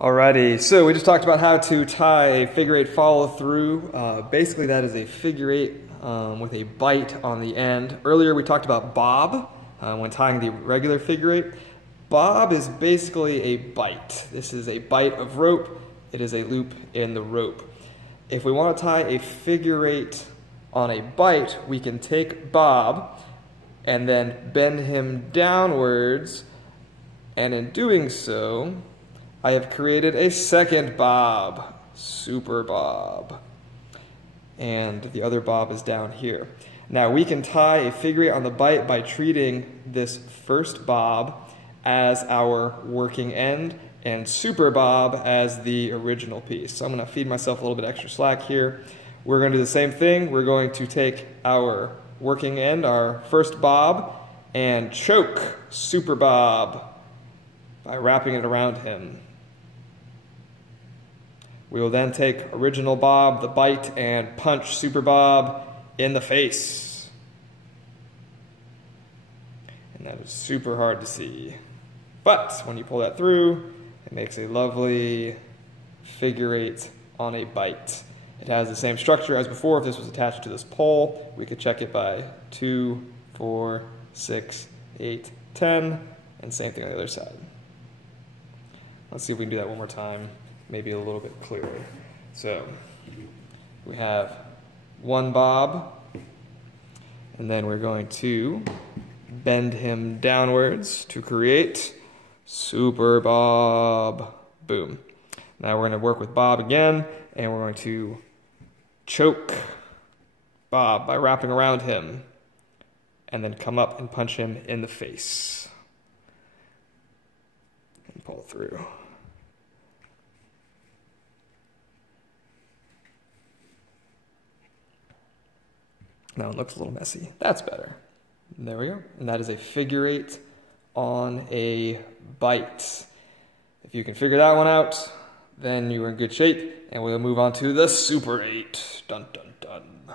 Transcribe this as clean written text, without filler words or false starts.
Alrighty, so we just talked about how to tie a figure eight follow through. Basically that is a figure eight with a bight on the end. Earlier we talked about bob when tying the regular figure eight. Bob is basically a bight. This is a bight of rope. It is a loop in the rope. If we want to tie a figure eight on a bight, we can take bob and then bend him downwards, and in doing so I have created a second bob, super bob, and the other bob is down here. Now we can tie a figure eight on the bight by treating this first bob as our working end and super bob as the original piece. So I'm going to feed myself a little bit extra slack here. We're going to do the same thing. We're going to take our working end, our first bob, and choke super bob by wrapping it around him. We will then take original bob, the bight, and punch super bob in the face. And that is super hard to see. But when you pull that through, it makes a lovely figure eight on a bight. It has the same structure as before. If this was attached to this pole, we could check it by 2, 4, 6, 8, 10, and same thing on the other side. Let's see if we can do that one more time, maybe a little bit clearer. So we have one bob, and then we're going to bend him downwards to create super bob. Boom. Now we're going to work with bob again, and we're going to choke bob by wrapping around him, and then come up and punch him in the face. And pull through. Now it looks a little messy. That's better. And there we go. And that is a figure eight on a bight. If you can figure that one out, then you're in good shape, and we'll move on to the super eight. Dun dun dun.